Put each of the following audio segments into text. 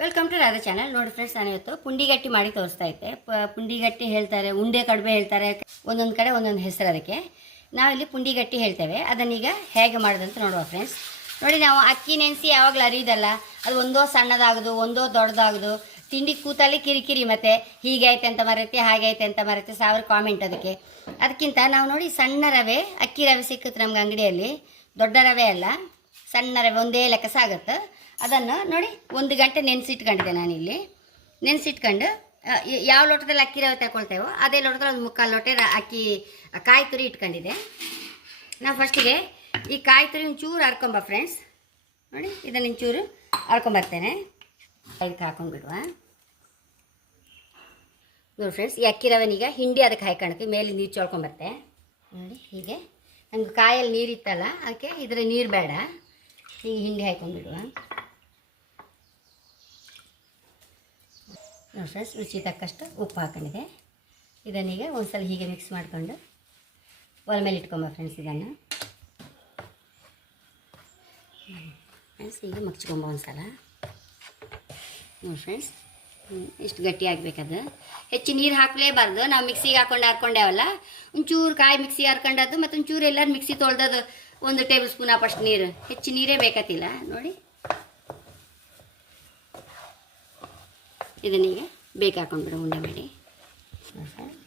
Welcome to Radha channel ನೋಡಿ friends ನಾನು ಇವತ್ತು ಪುಂಡಿಗಟ್ಟಿ ಮಾಡಿ ತೋರಿಸ್ತಾ ಇದ್ದೆ. ಪುಂಡಿಗಟ್ಟಿ ಹೇಳ್ತಾರೆ ಉಂಡೆ ಕಡುಬೆ ಹೇಳ್ತಾರೆ, ಒಂದೊಂದು ಕಡೆ ಒಂದೊಂದು ಹೆಸರು ಅದಕ್ಕೆ. ನಾವಿಲ್ಲಿ ಪುಂಡಿಗಟ್ಟಿ ಹೇಳ್ತೇವೆ. ಅದನ್ನೀಗ ಹೇಗೆ ಮಾಡೋದಂತ ನೋಡುವ ಫ್ರೆಂಡ್ಸ್ ನೋಡಿ, ನಾವು ಅಕ್ಕಿ ನೆನೆಸಿ ಯಾವಾಗಲೂ ಅರಿಯೋದಲ್ಲ, ಅದು ಒಂದೋ ಸಣ್ಣದಾಗೋದು, ಒಂದೋ ದೊಡ್ಡದಾಗೋದು. ತಿಂಡಿ ಕೂತಲ್ಲಿ ಕಿರಿಕಿರಿ ಮತ್ತೆ, ಹೀಗೆ ಅಂತ ಮರತ್ತೆ ಹಾಗೆ ಐತೆ ಅಂತ ಮರತ್ತೆ ಸಾವಿರ ಕಾಮೆಂಟ್ ಅದಕ್ಕೆ. ಅದಕ್ಕಿಂತ ನಾವು ನೋಡಿ, ಸಣ್ಣ ರವೆ, ಅಕ್ಕಿ ರವೆ ಸಿಕ್ಕುತ್ತೆ ನಮ್ಗೆ ಅಂಗಡಿಯಲ್ಲಿ. ದೊಡ್ಡ ರವೆ ಅಲ್ಲ. ಸಣ್ಣ ರವೆ ಒಂದೇ ಲೆಕ್ಕ ಸಾಗುತ್ತೆ ಅದನ್ನು ನೋಡಿ ಒಂದು ಗಂಟೆ ನೆನೆಸಿಟ್ಕೊಂಡಿದ್ದೆ ನಾನಿಲ್ಲಿ. ನೆನೆಸಿಟ್ಕೊಂಡು ಯಾವ ಲೋಟದಲ್ಲಿ ಅಕ್ಕಿ ರವೆ ತಗೊಳ್ತೇವೋ ಅದೇ ಲೋಟದಲ್ಲಿ ಒಂದು ಮುಕ್ಕಾಲು ಲೋಟೆ ಅಕ್ಕಿ ಕಾಯಿ ತುರಿ ಇಟ್ಕೊಂಡಿದ್ದೆ. ನಾವು ಫಸ್ಟಿಗೆ ಈ ಕಾಯಿ ತುರಿ ಒಂಚೂರು ಹರ್ಕೊಂಬ ಫ್ರೆಂಡ್ಸ್. ನೋಡಿ, ಇದನ್ನು ಒಂಚೂರು ಹರ್ಕೊಂಬರ್ತೇನೆ. ಅದಕ್ಕೆ ಹಾಕೊಂಡ್ಬಿಡುವ. ನೋಡಿ ಫ್ರೆಂಡ್ಸ್, ಈ ಅಕ್ಕಿ ರವೆನೀಗ ಹಿಂಡಿ ಅದಕ್ಕೆ ಹಾಯ್ಕೊಳಕ್ಕೆ ಮೇಲೆ ನೀರು ಚೊಳ್ಕೊಂಬರ್ತೆ ನೋಡಿ, ಹೀಗೆ. ನಮ್ಗೆ ಕಾಯಲ್ಲಿ ನೀರಿತ್ತಲ್ಲ, ಅದಕ್ಕೆ ಇದರ ನೀರು ಬೇಡ. ಹೀಗೆ ಹಿಂಗೆ ಹಾಕೊಂಡ್ಬಿಡುವ ನೋಡಿ ಫ್ರೆಂಡ್ಸ್ ರುಚಿ ತಕ್ಕಷ್ಟು ಉಪ್ಪು ಹಾಕೊಂಡಿದೆ ಇದನ್ನೀಗ ಒಂದ್ಸಲ ಹೀಗೆ ಮಿಕ್ಸ್ ಮಾಡಿಕೊಂಡು ಒಲೆ ಮೇಲೆ ಇಟ್ಕೊಂಬ ಫ್ರೆಂಡ್ಸ್ ಇದನ್ನು. ಫ್ರೆಂಡ್ಸ್ ಈಗ ಮಗ್ಚ್ಕೊಂಬ ಒಂದ್ಸಲ. ನೋಡಿ ಫ್ರೆಂಡ್ಸ್ ಇಷ್ಟು ಗಟ್ಟಿ ಆಗಬೇಕದು. ಹೆಚ್ಚು ನೀರು ಹಾಕಲೇಬಾರ್ದು. ನಾವು ಮಿಕ್ಸಿಗೆ ಹಾಕೊಂಡು ಹಾಕ್ಕೊಂಡೇವಲ್ಲ ಒಂಚೂರು ಕಾಯಿ ಮಿಕ್ಸಿಗೆ ಹರ್ಕೊಂಡದ್ದು ಮತ್ತು ಒಂಚೂರು ಎಲ್ಲರೂ ಮಿಕ್ಸಿ ತೊಳ್ದದು ಒಂದು ಟೇಬಲ್ ಸ್ಪೂನ್ ಅಷ್ಟು ನೀರು. ಹೆಚ್ಚು ನೀರೇ ಬೇಕತ್ತಿಲ್ಲ. ನೋಡಿ. ಇದನ್ನೀಗ ಬೇಕು ಹಾಕೊಂಡ್ಬಿಡು ಉಂಡೆ ಮಾಡಿ.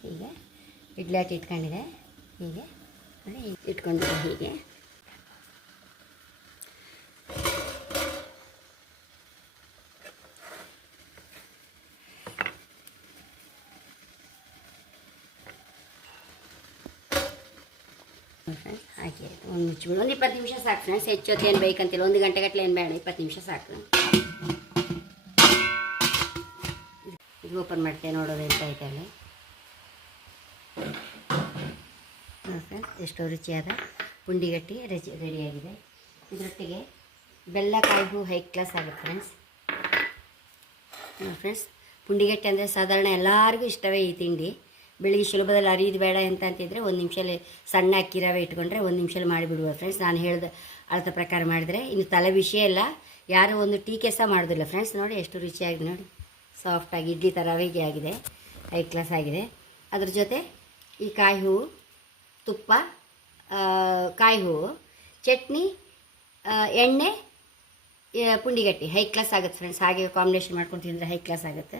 ಈಗ ಇಡ್ಲಾಟಿ ಇಟ್ಕೊಂಡಿದೆ. ಹೀಗೆ. ನೋಡಿ, ಇಟ್ಕೊಂಡಿದೆ ಹೀಗೆ. ಆಯ್ತು. ಒಂದು ಮುಚ್ಚಿಬಿಡು ಒಂದು ಇಪ್ಪತ್ತು ನಿಮಿಷ ಸಾಕು ಫ್ರೆಂಡ್ಸ್ ಹೆಚ್ಚೊತ್ತು ಏನು ಬೇಕಂತಿಲ್ಲ, ಒಂದು ಗಂಟೆ ಗಟ್ಟಲೆ ಏನು ಬೇಡ, ಇಪ್ಪತ್ತು ನಿಮಿಷ ಸಾಕು. ಇದು ಓಪನ್ ಮಾಡ್ತೇವೆ ನೋಡೋದು ನೋಡಿ ಫ್ರೆಂಡ್ಸ್ ಎಷ್ಟೋ ರುಚಿಯಾದ ಪುಂಡಿಗಟ್ಟಿ ರುಚಿ ರೆಡಿಯಾಗಿದೆ. ಇದರೊಟ್ಟಿಗೆ ಬೆಲ್ಲ ಕಾಯಿ ಹೂ ಹೈ ಕ್ಲಾಸ್ ಆಗುತ್ತೆ ಫ್ರೆಂಡ್ಸ್ ಫ್ರೆಂಡ್ಸ್ ಪುಂಡಿಗಟ್ಟಿ ಅಂದರೆ ಸಾಧಾರಣ ಎಲ್ಲರಿಗೂ ಇಷ್ಟವೇ ಈ ತಿಂಡಿ. ಬೆಳಿಗ್ಗೆ ಸುಲಭದಲ್ಲಿ ಅರಿಯೋದು ಬೇಡ ಅಂತ ಅಂತಿದ್ರೆ ಒಂದು ನಿಮಿಷದಲ್ಲಿ ಸಣ್ಣ ಅಕ್ಕಿ ರವೆ ಇಟ್ಕೊಂಡ್ರೆ ಒಂದು ನಿಮಿಷದಲ್ಲಿ ಮಾಡಿಬಿಡುವ ಫ್ರೆಂಡ್ಸ್ ನಾನು ಹೇಳ್ದ ಅಳತೆ ಪ್ರಕಾರ ಮಾಡಿದರೆ. ಇನ್ನು ತಲೆ ವಿಷಯ ಇಲ್ಲ. ಯಾರು ಒಂದು ಟೀಕೆ ಸಹ ಮಾಡೋದಿಲ್ಲ ಫ್ರೆಂಡ್ಸ್ ನೋಡಿ ಎಷ್ಟು ರುಚಿಯಾಗಿದೆ ನೋಡಿ. ಸಾಫ್ಟಾಗಿ ಇಡ್ಲಿ ಥರ ರವೆಗೆ ಆಗಿದೆ. ಹೈ ಕ್ಲಾಸ್ ಆಗಿದೆ. ಅದ್ರ ಜೊತೆ ಈ ಕಾಯಿ ಹೂವು, ತುಪ್ಪ ಕಾಯಿ ಹೂವು, ಚಟ್ನಿ ಎಣ್ಣೆ ಪುಂಡಿಗಟ್ಟಿ. ಹೈ ಕ್ಲಾಸ್ ಆಗುತ್ತೆ ಫ್ರೆಂಡ್ಸ್ ಹಾಗೆ ಕಾಂಬಿನೇಷನ್ ಮಾಡ್ಕೊಂಡು ತಿಂದರೆ ಹೈ ಕ್ಲಾಸ್ ಆಗುತ್ತೆ.